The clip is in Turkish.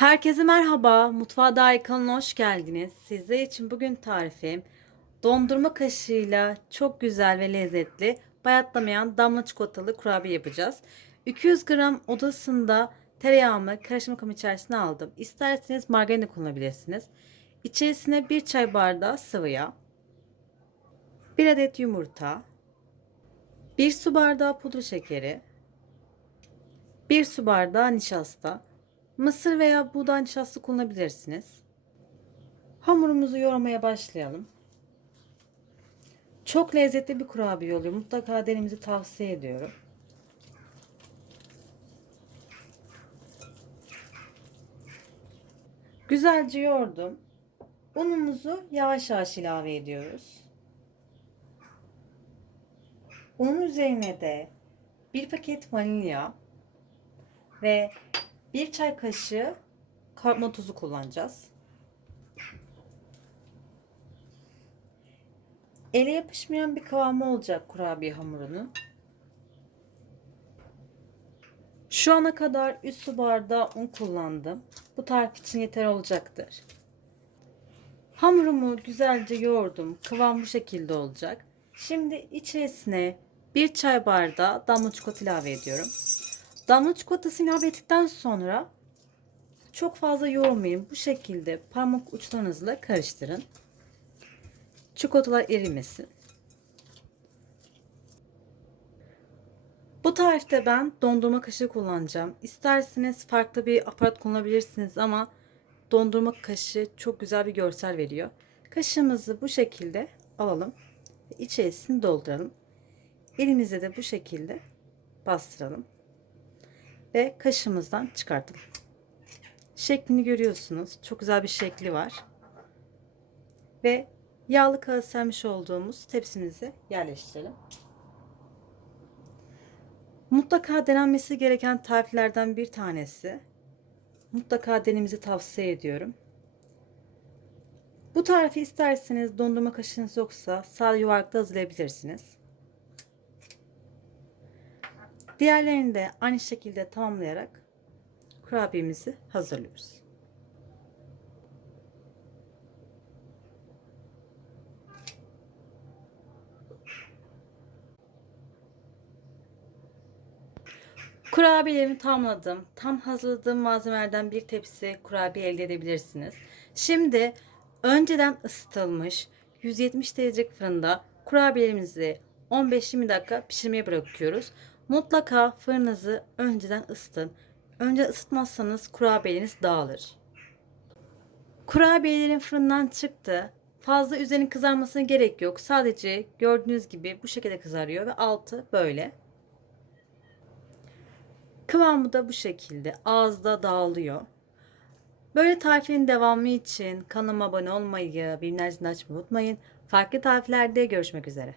Herkese merhaba. Mutfağa dair kanalına hoş geldiniz. Sizler için bugün tarifim dondurma kaşığıyla çok güzel ve lezzetli bayatlamayan damla çikolatalı kurabiye yapacağız. 200 gram odasında tereyağımı karışım kabı içerisine aldım. İsterseniz margarin de kullanabilirsiniz. İçerisine 1 çay bardağı sıvı yağ, 1 adet yumurta, 1 su bardağı pudra şekeri, 1 su bardağı nişasta, Mısır veya buğday nişastası kullanabilirsiniz. Hamurumuzu yoğurmaya başlayalım. Çok lezzetli bir kurabiye oluyor. Mutlaka denemenizi tavsiye ediyorum. Güzelce yoğurdum. Unumuzu yavaş yavaş ilave ediyoruz. Unun üzerine de bir paket vanilya ve bir çay kaşığı kabartma tozu kullanacağız. Ele yapışmayan bir kıvamı olacak kurabiye hamurunun. Şu ana kadar 3 su bardağı un kullandım. Bu tarif için yeter olacaktır. Hamurumu güzelce yoğurdum. Kıvam bu şekilde olacak. Şimdi içerisine bir çay bardağı damla çikolata ilave ediyorum. Damla çikolatasını ilave ettikten sonra çok fazla yoğurmayın. Bu şekilde parmak uçlarınızla karıştırın. Çikolatalar erimesin. Bu tarifte ben dondurma kaşığı kullanacağım. İsterseniz farklı bir aparat kullanabilirsiniz ama dondurma kaşığı çok güzel bir görsel veriyor. Kaşığımızı bu şekilde alalım. İçerisini dolduralım. Elimize de bu şekilde bastıralım ve kaşımızdan çıkartalım. Şeklini görüyorsunuz. Çok güzel bir şekli var. Ve yağlı kağıt sermiş olduğumuz tepsimizi yerleştirelim. Mutlaka denenmesi gereken tariflerden bir tanesi. Mutlaka denememizi tavsiye ediyorum. Bu tarifi isterseniz dondurma kaşığınız yoksa sade yuvarlakta hazırlayabilirsiniz. Diğerlerini de aynı şekilde tamamlayarak kurabiyemizi hazırlıyoruz. Kurabiyelerimi tamamladım. Tam hazırladığım malzemelerden bir tepsi kurabiye elde edebilirsiniz. Şimdi önceden ısıtılmış 170 derecelik fırında kurabiyelerimizi 15-20 dakika pişirmeye bırakıyoruz. Mutlaka fırınınızı önceden ısıtın. Önce ısıtmazsanız kurabiyeleriniz dağılır. Kurabiyelerin fırından çıktı. Fazla üzerinin kızarmasına gerek yok. Sadece gördüğünüz gibi bu şekilde kızarıyor ve altı böyle. Kıvamı da bu şekilde. Ağızda dağılıyor. Böyle tariflerin devamı için kanalıma abone olmayı, bildirimleri açmayı unutmayın. Farklı tariflerde görüşmek üzere.